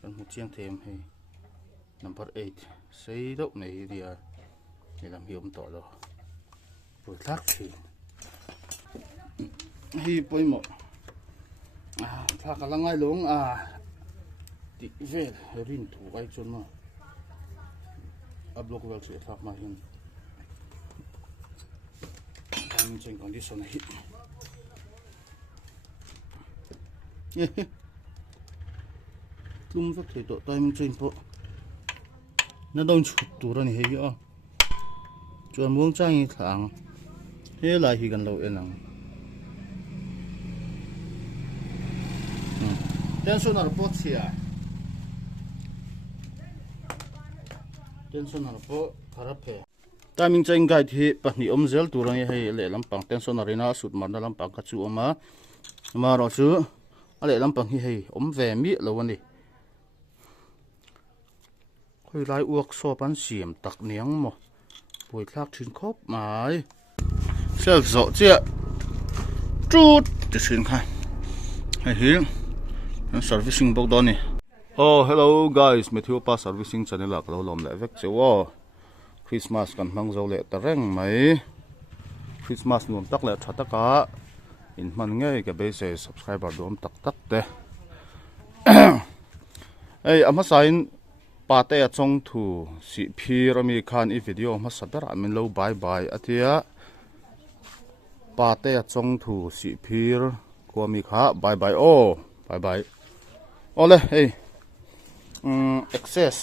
kan mu chiang them he number 8 sei do nei dia ni lam hiom to lo pui thak thi hi poimo thak ka langai long ti vel rin thu ai chon ma a block wel se thak ma hin kan cheng condition hi tlum vak thei to time chain po na don chut tur ani hei a chuan muang chang hi thlang he lai hi kan lo enang tensioner po chia tensioner po kharape timing chain guide hi pahni omzel tur ani hei le lampang tensioner ina sut marna lampang ka chu oma ma ro chu ale lampang hi hei om ve mi lo ani khoi lai workshop an siam tak niang mo pui thlak thin khop mai self zo chia trut ti sin kha hei hi servicing box doni oh hello guys Matthew pa servicing channel ak lo lom le vek chewo Christmas kan mang zo le ta reng mai Christmas nom tak le thata ka in man nge ka be se subscriber dom tak tak te ei ama sain pate a chong thu si phirami khan I video ma saber amin lo bye bye atia pate a chong thu si phir ko mi kha bye bye oh bye bye ole hey access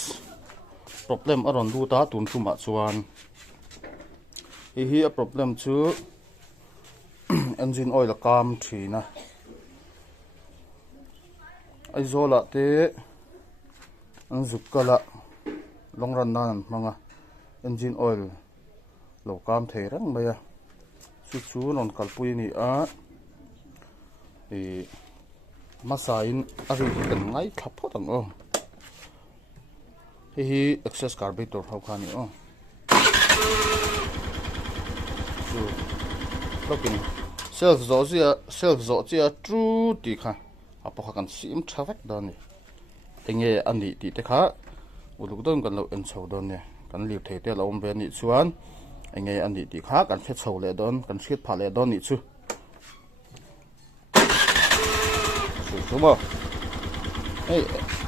problem aron du ta tun thuma chuan hi a problem chu engine oil kam thina aizola te anzukala longran nan manga engine oil lo kam thei rang maya chu non kalpui ni a masain ari kan ngai thapot ang hi access carburetor hau khani so looking self zo chia true ti kha apo kha kan sim traffic dani enge ani ti te kha uluk don kan lo en chho don ne kan liu thei te lo om ve ni chuan enge ani ti kha kan the chho le don kan shit pha le don ni chu Sumo. Hey,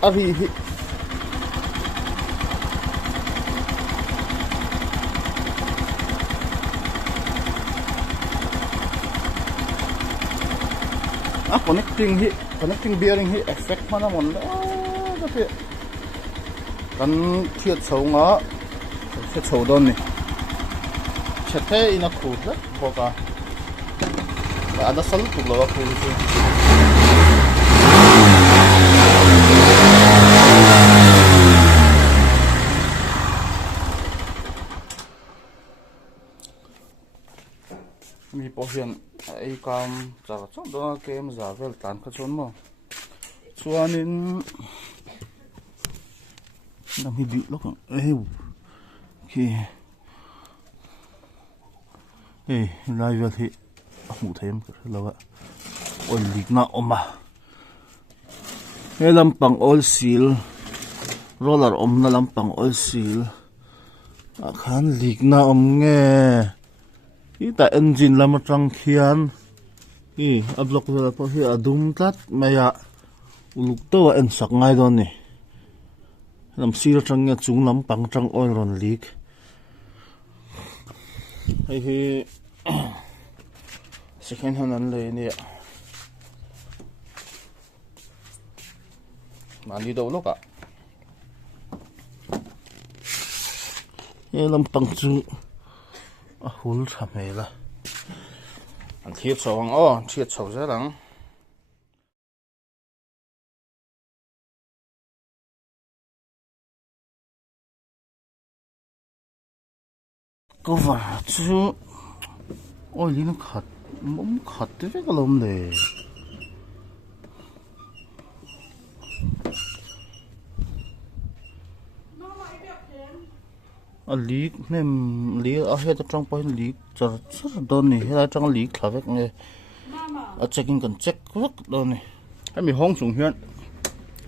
ari hi. Connecting bearing hi effect mana mon da pe. Kan thiat chho nga thiat chho don ni. Chethe ina khu da boka. Ada sal tu lo khu chu. Mi po hian ai kam cha chok do kem za vel tan kha chon mo chuanin nam hi bi lok ki lai vel hi mu them lawa oil leak na oma lampang oil seal roller om na lampang oil seal khan leak na om nge ita engine lama tang khian a block la po hi adum tlat maya uluk to en sak ngai don ni lam sir tang nga chung lam pang tang oil ron leak hi second hand an le ni mani do loka lam pang chu hul thamela an thiet chawang thiet chaw zelang cover chu oilin khat mom khat te kalom le a leak nem li a he ta tang point leak char don ni he tang leak thavek nge a checking kan check vak don ni ami hong chung hian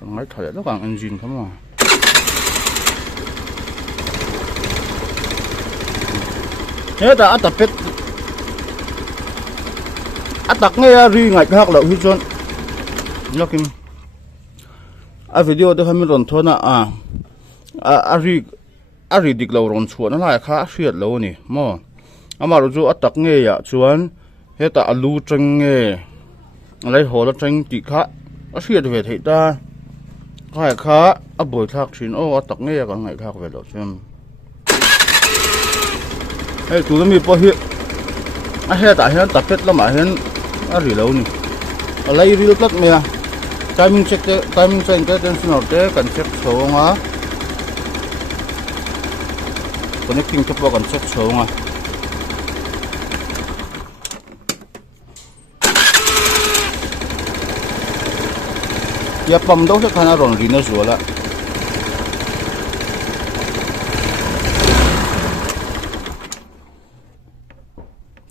ngay thời đó càng engine không mà thế ta tập hết tắc nghe ri ngay khác lậu hi chọn nó kim video tôi hay mình run thôi na ri dik lâu run chuột nó lại khá xuyệt lâu nè mà mà rồi tắc nghe ya chuan thế ta alu trăng nghe lấy hồ nó trăng chỉ khá xuyệt về thấy ta khai khá buổi thác xin tắc nghe còn ngày khác về đó xem hey tụi mình bỏ hiện hết tại hiện tập hết lắm mà hiện ri lâu nè lấy ri lót mày timing check cái tension thế cần check số ngá connecting cái cần check số ngá ya pam đâu sẽ khana ron ri nó rồi là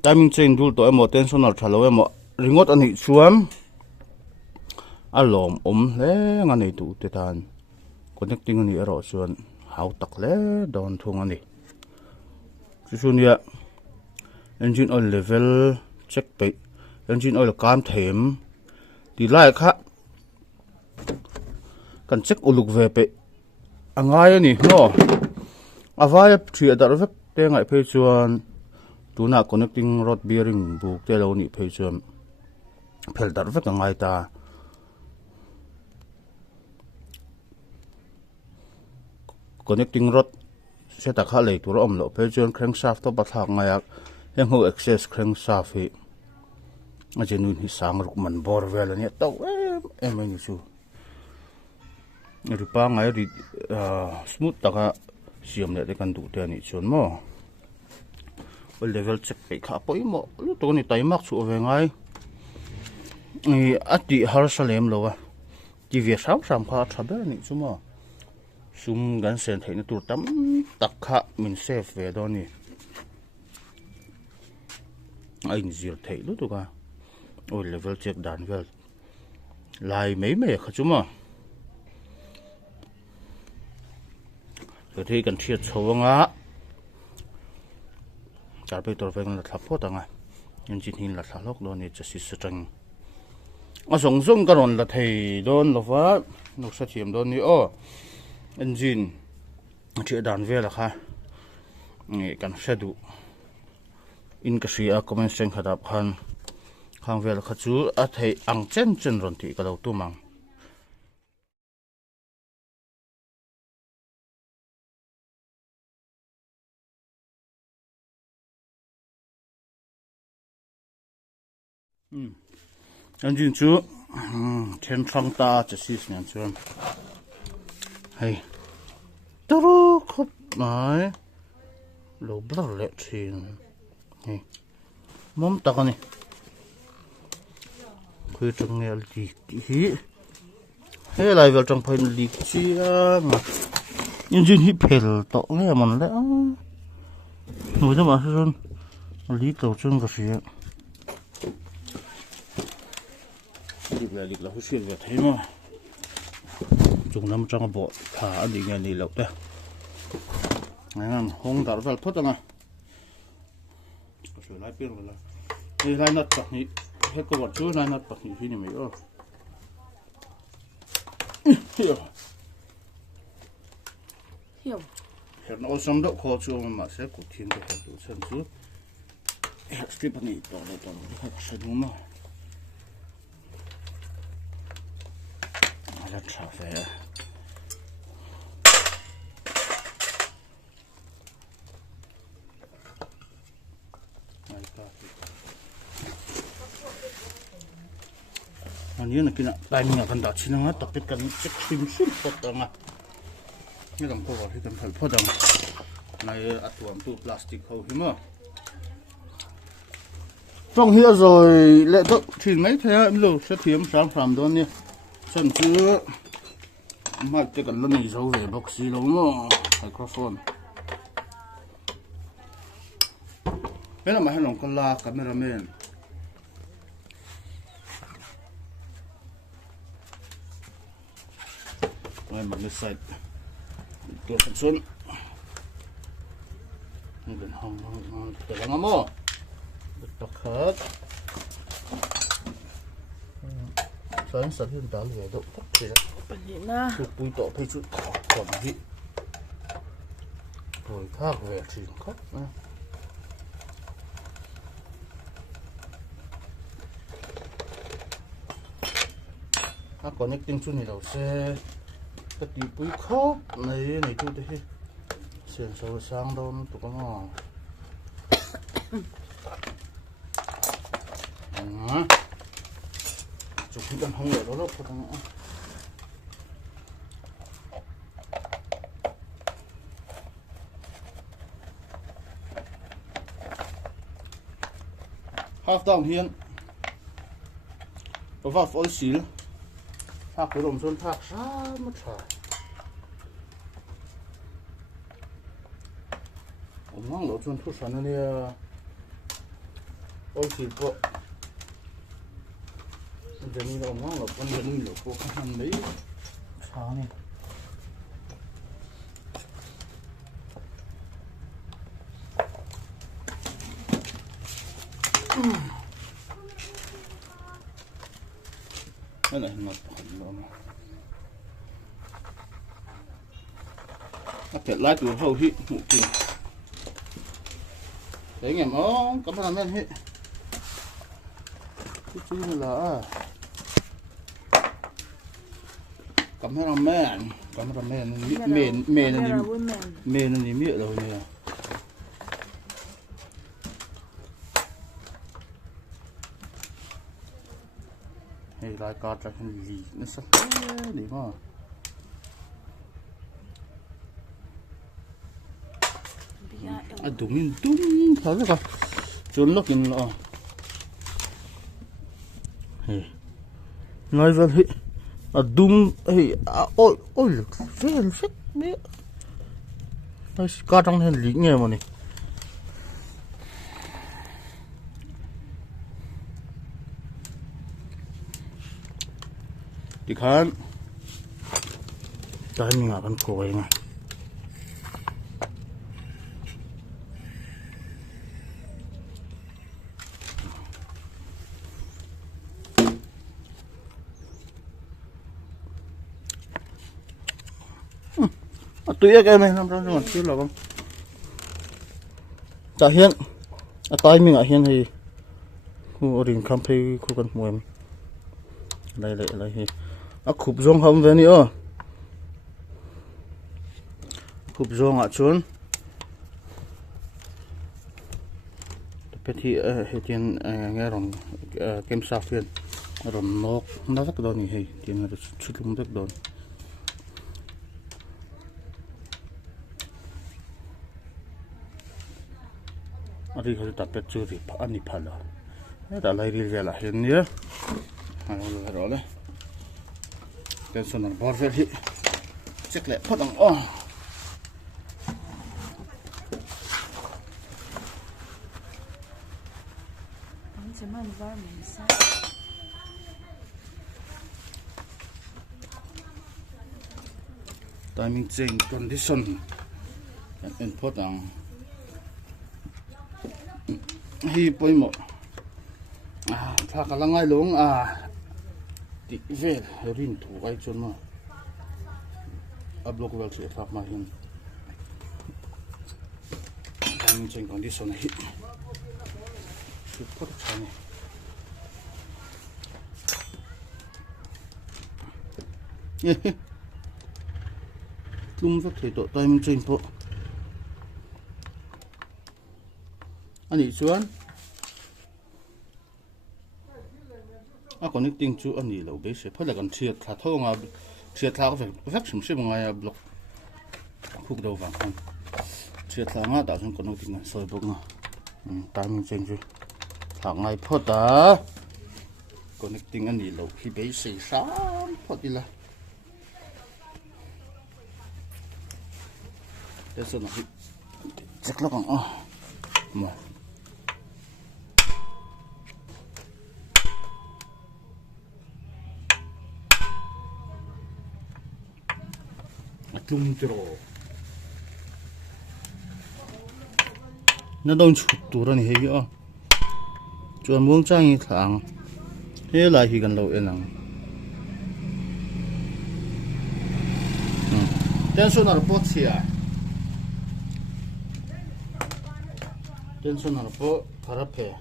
timing chain tool to emo tensional thalo emo ringot ani chuam alom le ngani tu te tan connecting ani ero chuan hau tak le don thung ani chunia engine oil level check pe engine oil kam them ti lai kha kan check uluk ve pe angai ani no avai thri dar vek te ngai phe chuan tuna connecting rod bearing buk te lo ni phe chuan phel dar vek angai ta connecting rod sẽ tak ha lei tur om lo phe chuan crankshaft to bathak ngayak heng ho access crankshaft hi a jenun hi sang ruk man bor vel ani to em ani chu ri pa ngai ri smooth taka siam le kan du te ani chon mo level check pe kha poi mo lu to ni tai mak chu ve ngai ni ati harsalem lo wa ti ve sam kha thabe ni chu mo sum gan sen thein tur tam tak kha min safe ve do ni ai ni zir thei lu to ka oi level check dan vel lai mấy kha chu mo rồi thì cần thiệt sâu ngã cả bây giờ phải là tháp phốt à nhưng chỉ hình là tháp lốc đó này chỉ sự trăng ở sông sông cái là thầy đón là phá nó sẽ chìm đón này engine chuyện đàn về là kha nghe cần sẽ đủ in cái gì à comment sen khát đáp han khang về là khát chú à thầy ăn chân rồi thì cái đầu tu mang engine chú trên thang ta chỉ xí nhàn chú hay turu khóc mãi lỗ bờ lệ trên hay mắm tắc này khui trong nghe lì kỹ hay lại vào trong phần lì chi mà engine hít phèn to nghe mà lẽ người ta bảo sao lì cầu chân cái gì lịch là hơi xuyên về thế mà chúng nằm trong bộ thả đi nghe đi lộc đây này không tạo ra thoát ra mà rồi lái pin rồi là đi lái nát bạc nhỉ hết có vật chú lái nát bạc nhỉ này mấy hiểu nó xong độ khó chú mà sẽ cột thiên được đủ chân chú strip này to sẽ đúng mà rất là về anh như là cái này mình đặt xin nó tập cái cần check phim suốt tất cả mà cái đồng hồ thì cần phải phốt đồng này atuam tu plastic khâu hiếm mà trong here rồi lệ tốt thì mấy thế em lưu sẽ thiếm sáng phạm đó nha chân chứ mà cái cần lần này giấu về box gì đâu mà microphone cái là mà hay lòng con la cameraman ngay mặt sideตัวสักส่วนนี่เป็นห้องแต่ละงอตะเข็บใช้สัตว์ที่ตาเหลือดตักเสร็จเป็นยังไงชุดปุยต่อไปชุดก่อนที่โดยท่าแหวกสิ่งครับนะถ้าก่อนนี้ติ้งชุดนี้เราเสร็จก็ตีปุยครบในชุดที่เสียงโซ่สร้างโดนตุกงอจุกที่กันห้องเหลือแล้วพอทั้งhalf down here เพราะว่าฝนสีภาคลมส่วนภาคช้ามาช้าผมว่างเราชวนทุกสันนั่นเนี่ยฝนสีพวกมันจะมีเราว่างเราคนจะมีเราพวกมันเลยช้าเนี่ยนั่นแหละมาเราถ้าเกิดไล่ตัวเข้าที่หูกินแต่ไงมั้งก็ไม่ทำแม่นที่ชื่อนี่แหละก็ไม่ทำแม่นก็ไม่ทำแม่นเมนนี่มีอะไรเนี่ยให้รายการจะเห็นลีนี่สักดีมากดูมินตุ้มเขาเลยก็จนล็อกกินเฮ้ยน้อยวันเฮ้ยดุมเฮ้ยโอ้ยเฟลเนี่ยไอ้การตั้งเห็นลีเงี้ยมันนี่ที่ขันได้มีงานกันโกยไงตัวเอกไอ้แม่น้ำร้อนจังหวัดที่เราบ้างแต่เห็นตายมีงานเห็นให้คู่ริงคำเพย์คู่กันมวยอะไรเฮ้ขุบจงทำแบบนี้ขุบจงชนเป็นที่ที่ไงรองเกมซาฟินรองนกน่าจะโดนนี่เฮ้ที่นั่นชุดลุ่มเด็กโดนอันนี้เขาจะตัดเป็ดจูริอันนี้พันละแต่อะไรเรียกอะไรเห็นเนี่ยอะไรเลยเป็นส่วนของบอร์เฟลที่เช็คเลยพอต้องtiming change condition and put on hi poi moถ้ากำลังไล่ลงติเวลรินถูกไอ้จนมาอัพโหลดเวลเสียทับมาเห็นtiming change condition hiชุดพอดชันเนี่ยลุ่มสักทีตัวtiming changeพออันนี้ส่วนคนนี้ติ้งจูอันนี้เราไปเสียเพราะแต่กันเชียร์ขาท่องเชียร์ท้าก็แบบสุ่มเสียบางไงบล็อกคุกเดาฟังเชียร์ท้าแต่ฉันคนนู้นติ้งสวยบุกตามจริงจูท้าไงเพราะแต่คนนี้ติ้งอันนี้เราที่ไปเสียสามพอดีละแต่ส่วนนี้จักรกันมา tlung tiro nó đông chụp tủ ra này hiểu chuan muông trang như thằng thế lại thì gần lâu em nằng tên số nào bớt xì à tên số nào bớt khá là phê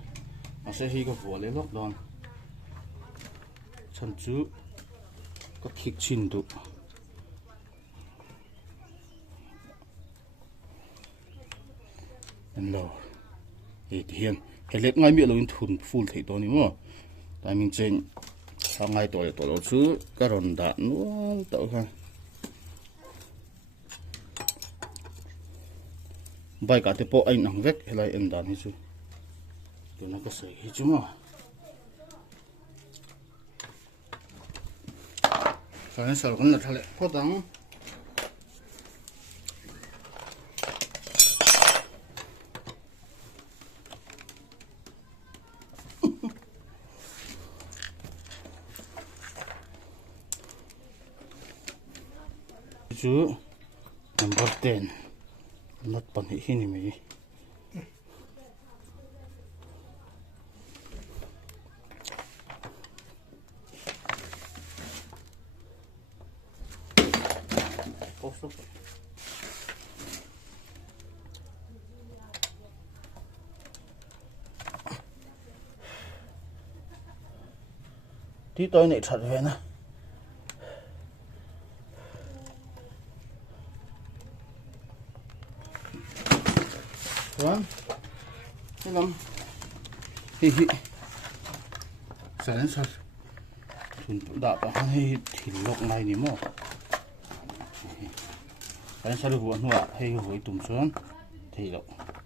mà sẽ hi cái vỏ lấy lót đòn chân chú có thịt chín đủ anh lo thì hiền cái lết ngay miệng luôn thun full thấy to nữa tại mình trên sau ngày tuổi tuổi chứ cái ròn đạn nữa tao ha bài cả thì bộ anh nặng vét hay là em đạn hay chứ tụi nó có sợi hết chứ mà phải sợ con là thay lại có đắng chú number 10 not pan hi ni mi tí tôi này thật về nè cái lắm hi sáng sớm thùng đạp vào hay thịt lộc này nhỉ mò sáng sớm được buồn hoa hay với tùng xuống thì lộc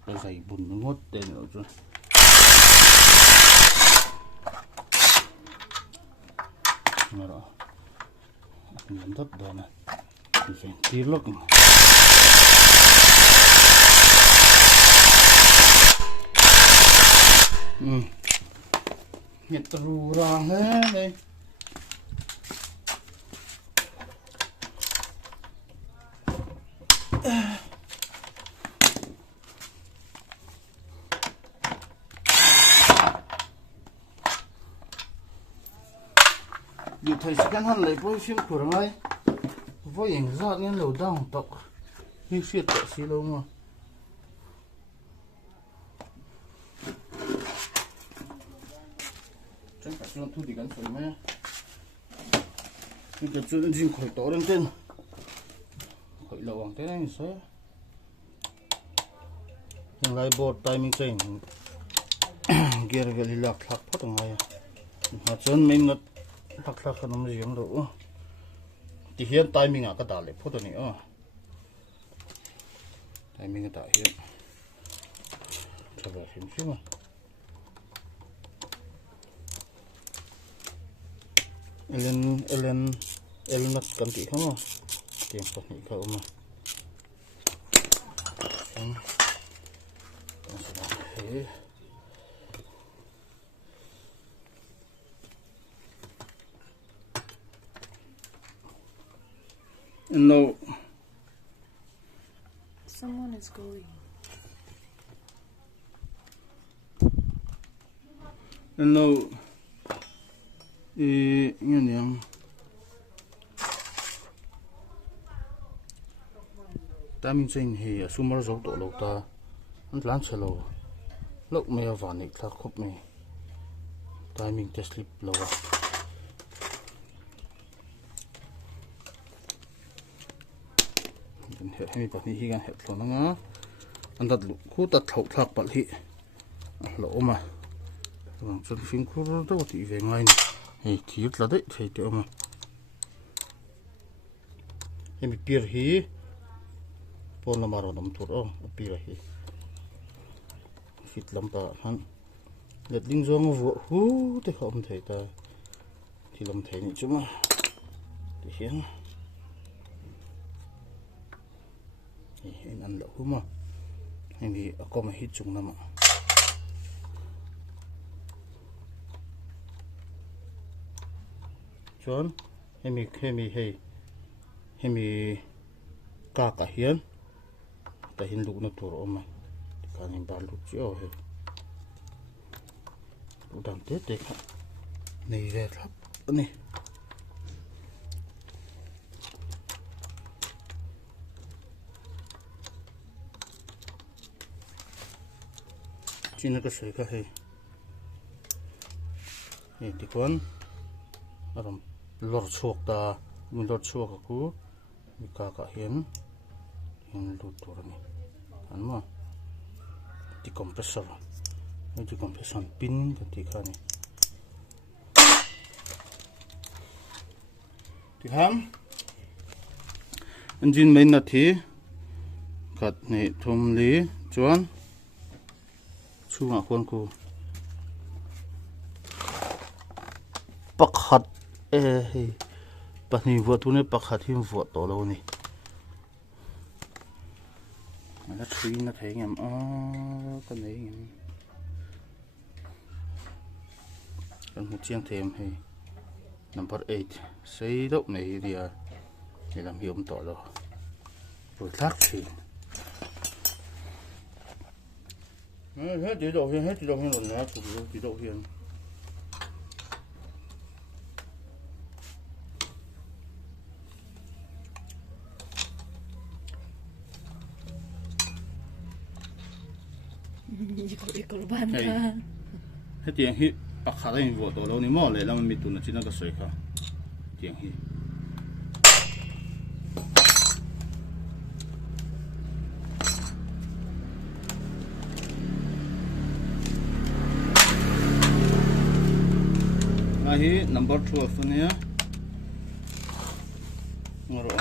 tôi dày bùn ngót tên nữa chứ mà đó mình rất đó này tí lộc nhiệt rù ra hết đây dù thầy sẽ gắn hẳn lại với phim của ngay với ảnh ra nên lầu đau tộc như siết tệ xí lâu mà chẳng phải cho thu thì gắn sợi mấy cái chuyện gì khỏi tổ lên trên khỏi lầu bằng thế này sẽ hiện lại bộ tay mình chơi gear cái lạc lạc phát ở ngay mà chân mình nó lạc lạc nó mới giống được thì hiện tay mình cái đà lại phát ở này tay mình cái đà hiện cho vào xem xíu mà Ellen nó cần kỹ không à tiền phật nhị khẩu mà thế no someone is going no như này ta mình chơi thì summer giống tổ lộc ta anh làm chơi lâu lúc mày vào này ta khóc mày ta mình test sleep lâu hay bật hi gan hết rồi nó ngá anh đặt khu đặt thầu thạc bật hi lỗ mà bằng chân phim khu đâu thì về ngay này thì là đấy thì kiểu mà em bị pier hi pon là maro đâm thua pier hi fit lắm ta hắn lật đinh giông vỗ hú thì không thấy ta thì làm thấy nhỉ chứ mà thì hiến ăn lẩu mà anh bị có mà hít chung lắm ạ chốn em bị cả cả hiền ta hin lục nó thua mà cả những bạn lục chiều hết lục đam tết đấy khác này về lắm này chỉ nó cái sợi cái hay này thì con làm lót chuột ta mình lót chuột cái cú mình cả hiền lục thua này anh mà thì compressor này thì compressor pin cái thì này thì ham engine main là thì cắt này thùng lý chuan chu ngã con cô bắc hạt bắc này vợ tu này bắc hạt thì vợ to lâu này nó truy nó thấy ngầm con đấy ngầm con một chiếc thêm hay number 8 xây đốc này thì để làm hiệu tỏ rồi rồi thác xịn hết chế độ hiền rồi nè chủ yếu chế độ hiền hết tiền hi bạc khá là vô tổ lâu ni mò lại làm mình tụi nó chỉ nó cái sợi cả tiền hi hi number 12 này ngoro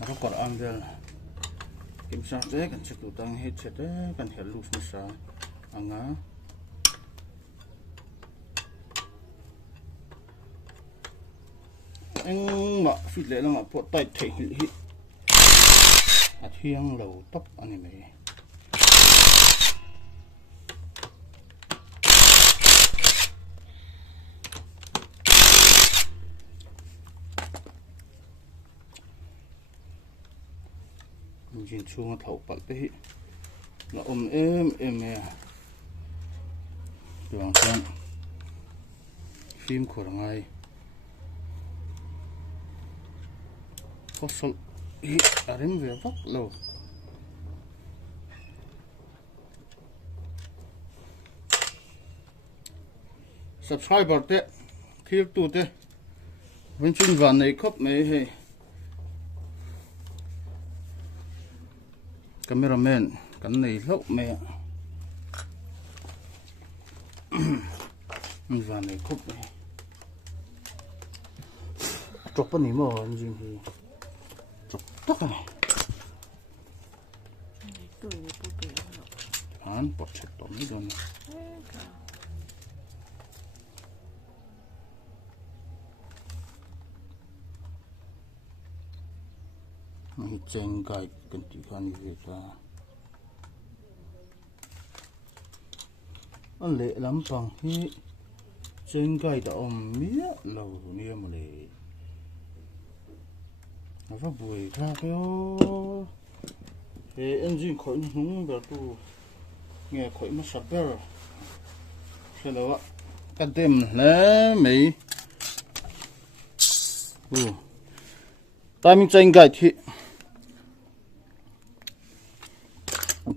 ngoro còn ăn được kiểm tra thế cần check tụi tăng hết chết đấy cần hiểu lúc như sao anh á anh mà phi lệ là mà bộ tay thể hiện thiêng đầu tóc anh này nhìn chuông thấu bật đấy là em đường con phim của ngày có số đến về vóc lâu subscriber thế khi tu thế bên trên vạn này khóc mấy hay cameraman cái này lốc mẹ vạn này khóc này chụp cái này mà anh gì thì chụp tất này hắn bật chết tóm mấy con này trên cái cần chỉ cần gì ra anh lệ lắm bằng hi trên cái đó mía lâu nia mà lệ nó phải bùi ra cái thì engine khỏi húng vào tu nghe khỏi mất sập bơ thế là vậy cái tem nè mấy timing chain cái thì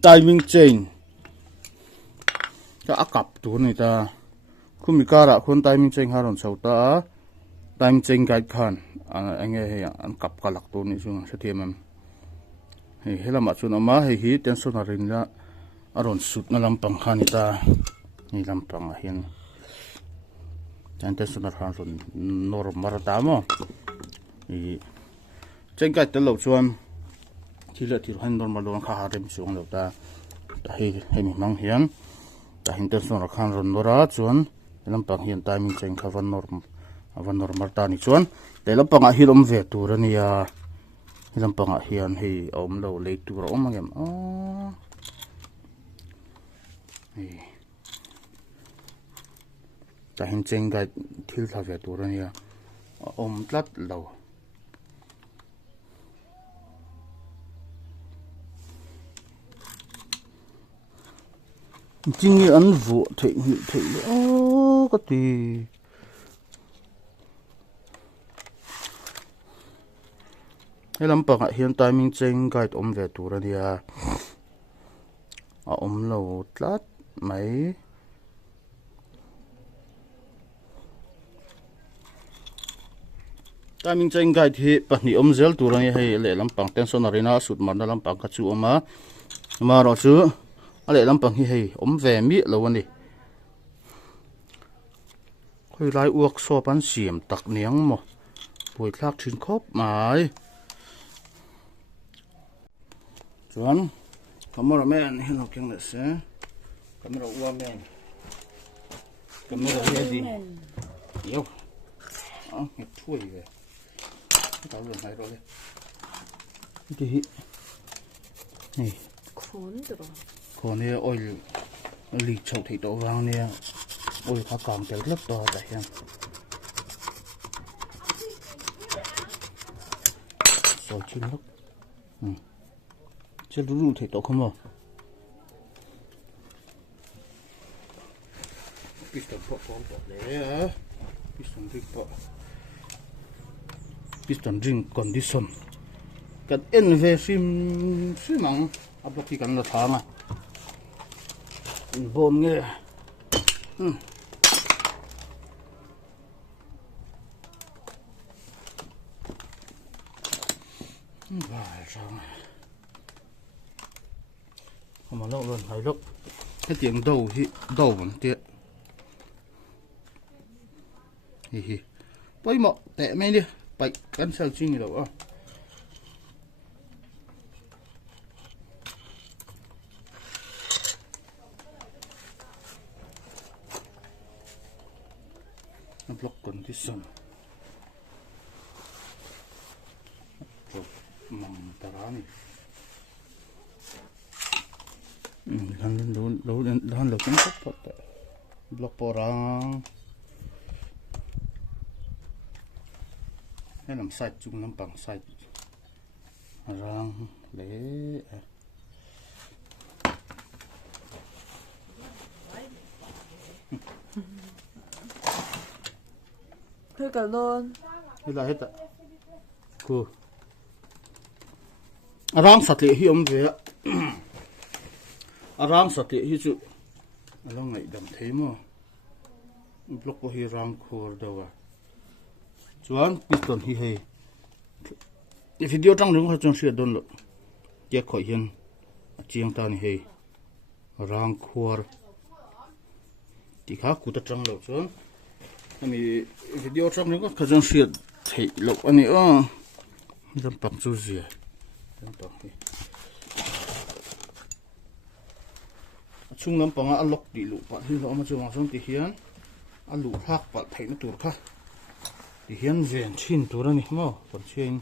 timing chain cái áp cặp tu này ta không bị cả con timing chain haron sầu ta timing chain cái khan anh nghe anh cặp cả lạc tu này chung sẽ thêm em thì hết là mặt chung mà hay hi tension là rin ra aron sút na làm bằng khan ta ni làm bằng hiền tension là khan rồi normal ta mà thì trên cái tàu chuan thì là thì hành normal luôn khá harem xuống đâu ta hay mình mang hiền ta hình tension là khan rồi nora chuan làm bằng hiền timing chain kha van normal ta ni chuan để làm bằng hi lom về tu ra ni à làm bằng hiền hi om lo lấy tu ro mà em ta hình trên cái thiếu thà về tu ra ni à om lát lâu chính như ăn vụ thị ô cái gì cái làm bằng hiện tại mình chính cái về tủ ra đi à lâu lát mấy tại mình chính cái thì bạn đi gel tủ ra đi hay lệ làm bằng tension arena sụt mặt nó làm bằng cái chú mà rồi chứ lệ làm bằng hay về mi lâu anh đi khơi lại workshop ăn xiêm tắc niang mà buổi khác trên khốp mãi chuẩn cameraman hello keng le se camera woman camera ready yo nghe thui về tao luôn hay rồi đi này còn này oil lì chậu thì tổ vàng nè ôi khá còn cái lớp to tại em rồi chín lớp chứ đủ thì tổ không mà piston pot đấy piston ring condition cái NV sim măng áp lực cái là thang à bồn nghe vài sao không mà lâu luôn hay lúc cái tiếng đầu vẫn tiện hi bây mọ tệ mấy đi bạch cắn sao chi đâu à block condition măng tarani han lo kan pot block porang hay làm sạch chung làm bằng sạch rang lấy Thôi cả luôn. hết là hết ạ cô rang sạch thì hiếm về rang sạch thì chứ lo ngày đầm thế mà block của hi rang khô đâu à chuan piston hi hay video trong đường trong sửa đôn lợ tiếc khỏi hiền chiang ta ni hay rang khô thì khác cụ ta trong lợ chuan mình video trong đường có trong sửa thấy lợ anh ấy dám bằng chú gì dám bằng chung lắm bằng ăn lóc đi lụ bạn thì nó mà chung mà xong thì hiền ăn lụ khác bạn thấy nó tur khác thì hiền vẹn chín tur này mà còn trên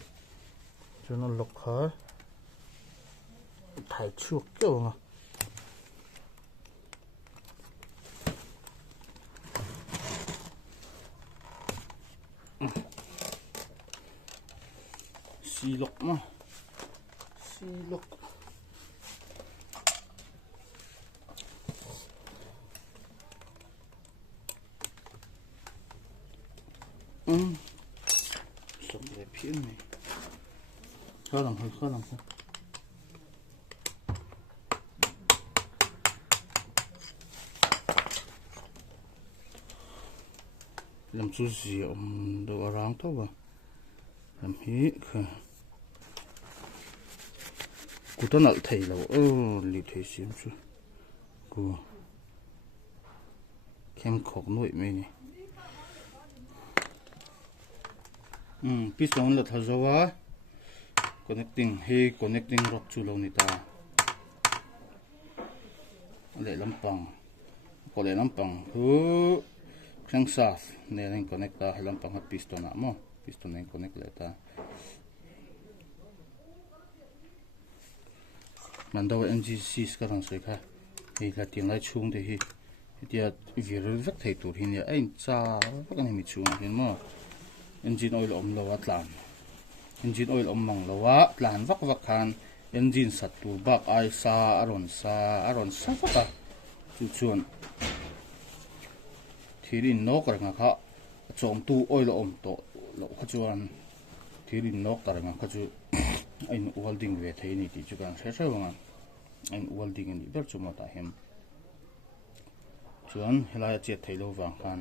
cho nó lóc khác thấy chuột kiểu mà xì lóc mà xì lóc sống đẹp phiến này khó làm không làm chú rượu đồ ráng tốt vào làm hí cụ ta nợ thầy là lì thầy xíu chứ cụ kem khóc nội mê này piston là thà zawa connecting rock chu lo ni ta le lampang ko le lampang hu crankshaft ne len connect ta lampang ha piston a mo piston len connect le ta man daw ngc ska rang soi kha he la tiang lai chung de hi tia vir vek thei tur hin ya ein cha vak ani mi chung hin mo engine oil om lo atlan engine oil om mang lo wa tlan vak khan engine sat tur bak ai sa aron sa vaka chu chuan thirin nok ranga kha chom tu oil om to lo kha chuan thirin nok taranga kha chu ein welding ve thei ni ti chu kan se wanga ein welding ni ber chuma ta hem chuan helai che thei lo wang khan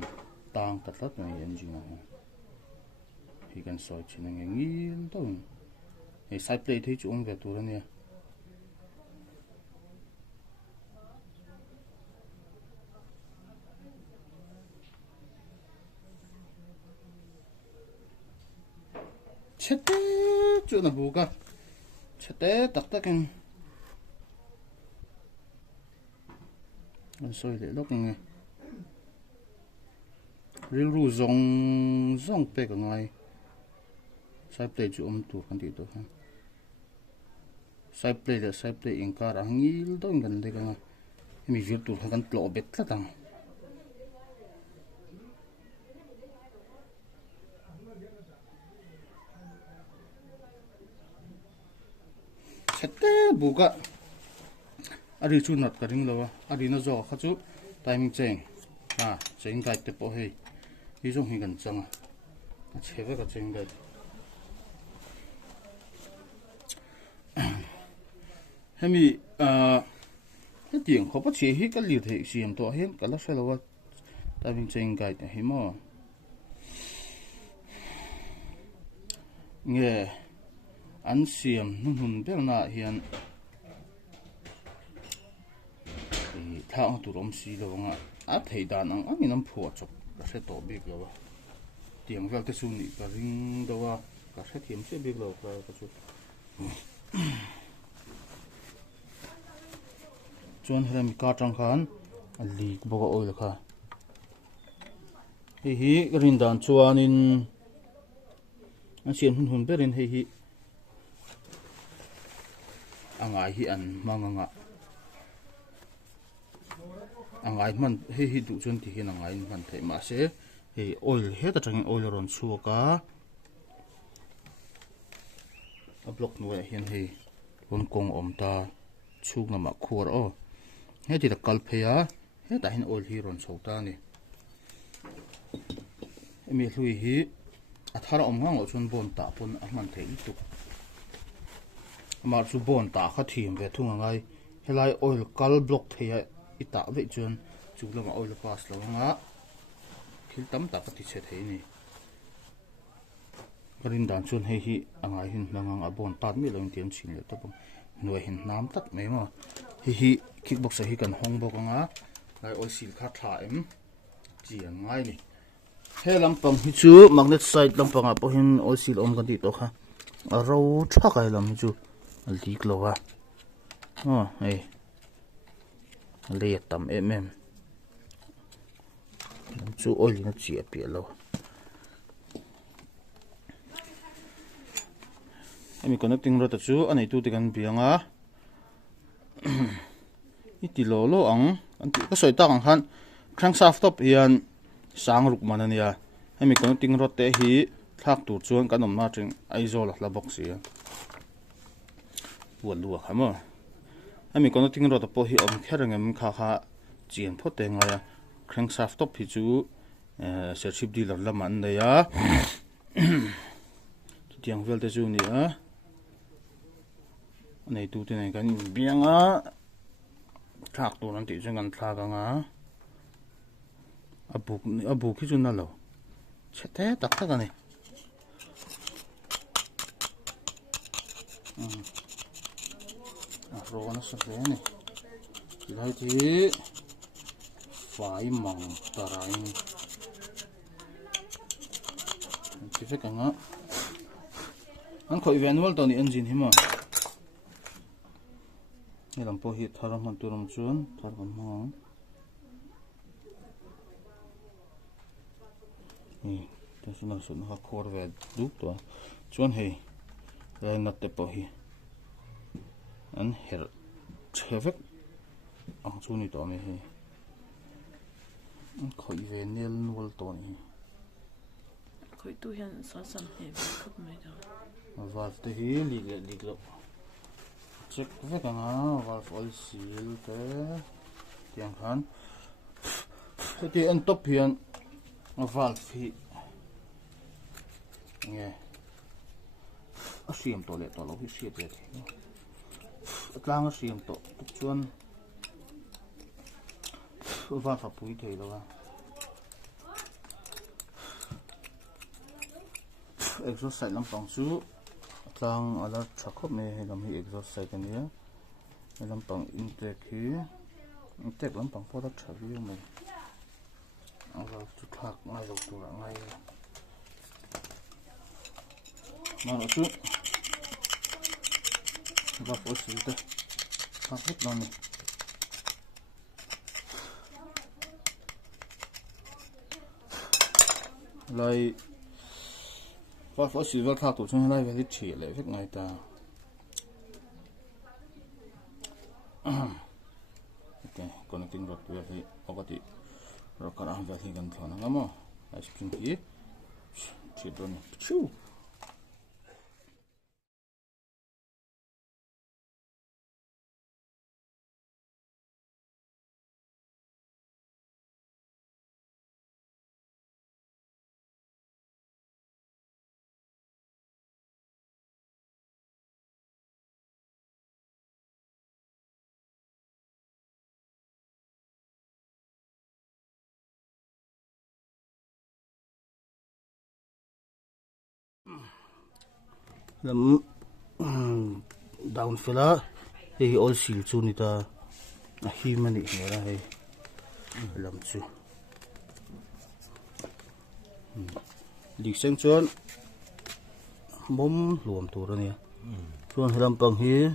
tang tatlat mai engine a hi kan soi chin nge ngil to ei side plate hi chu ve tur ania chete chu na bu ka chete tak takin an soi le lok nge ril ru zong pe ka ngai side plate chu tu kan ti to ha side plate in car angil don gan de ka mi virtu kan tlo bet la tang chete buka ari chu nat ka ring lawa ari na zo kha chu timing cheng cheng guide te po hei hi jong hi gan changa cheve ka cheng guide hemi hetiang khopa che hi ka li the siam to hen kala selawa timing cheng guide hi mo nge an siam nun bel na hian thang tu rom si lo nga a thei dan ang inam phu chok ka se to big lo tiang vel te su ni ka ring do wa ka se thiam se big lo ka chu chuan heram ka tang khan a li bo ga oil kha hi rin dan chuan in an siam hun berin hi angai hi an manganga angai man hi du chun ti hin angai man thei ma se he oil he ta tang oil ron chuaka a block no hian hei ron kong om ta chuk na ma khur o he ti da kal pheya he ta hin oil hi ron chhota ni emi hlui hi athara om ngang o chun bon ta pun a man thei tu mar chu bon ta kha thim ve thunga ngai helai oil kal block pheya ita ve chun chu lama oil pass lo nga thil tam ta ka ti che thei ni karin dan chun hei hi angai hin nangang a bon tat mi lo tiam chin le topong noi hin nam tak mai ma hi kickbox hi kan hong bok nga lai oil seal kha tha em chi an ngai ni he lampang hi chu magnet side lampang a po hin oil seal om kan ti to kha a ro tha kai lam chu lik lo wa ei le tam chu oil na chi a pi lo ami connecting rota chu anei tu te kan bianga iti lo ang anti ka soi ta ang han crankshaft top hian sang ruk manania ami connecting rot te hi thak tur chuan kanom na tring aizol la box ya walua khamo ami connecting rot po hi om kherangem kha chian phote nga crankshaft top hi chu serchip dealer laman ne ya tiang vel te chu ni a nei tu te nei kan bianga thak tur an ti chung kan thla ka nga abuk hi chu na lo chete tak tak ani ro na sa ve ni lai ti fai mang tarain ti fe ka nga an khoi manual to ni engine hi ma ni lam po hi tharam han turam chun tharam ma ni ta suna sun ha khor ve duk to chon hei lai nat te po hi an her chevek ang chu ni to me hi an khoi ve nel nual to ni khoi tu hian sa sam he khop mai da valve te hi lig lo check ve ka nga valve oil seal te tiếng khán thế thì anh top hiện valve hi nghe siam to le to lo hi siết thế tlang siam to chuan valve fa pui thei lo exhaust side lampang chu tlang ala thakop me lam hi exhaust side ania lampang intake lampang product thabi me anga chu thak ngai lo tu ra ngai ma chu va possible thak hết non lại và sự vật thao tổ trong này về chỉ lại việc này ta ok connecting rod về thì có thể rồi cả về thì gần thằng nào mà ai skin gì chỉ đơn chú làm down fella thì all seal chu ni ta hi mani ra hay làm chu lịch sinh chuan mom luam tu ra nè chuan làm bằng hi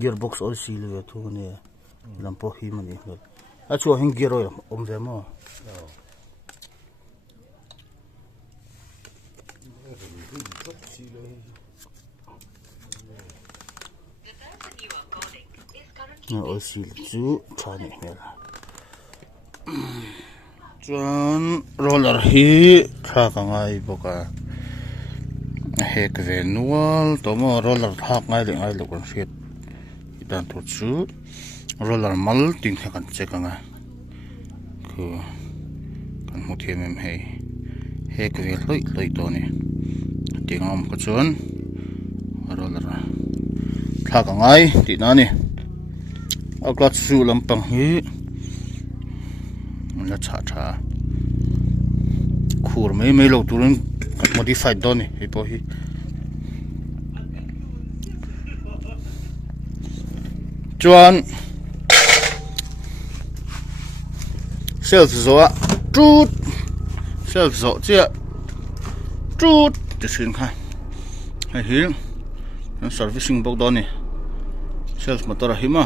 gearbox all seal về thu nè làm po hi mani a chu hin gear rồi về mà ôi xì chú cho này nè chuan roller hi thak angai boka hek ve nual tomo roller thak ngai lo kan fiat itan thu chu roller mal tin kan check anga khu kan mu them em hei hek ve loi to ni tingam ko chuan roller thak angai ti na ni aglat su lampang hi la cha khur mai lo turun modified doni hi po hi chuan self zo trut self zo chia trut ti sin kha hi servicing box doni self motor hi ma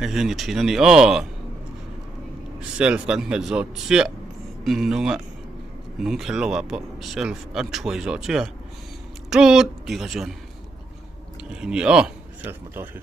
hay như thế này self kan met zo chia nunga nung khel lo apa self an choi zo chia trut ti ka jon hay ni self motor hi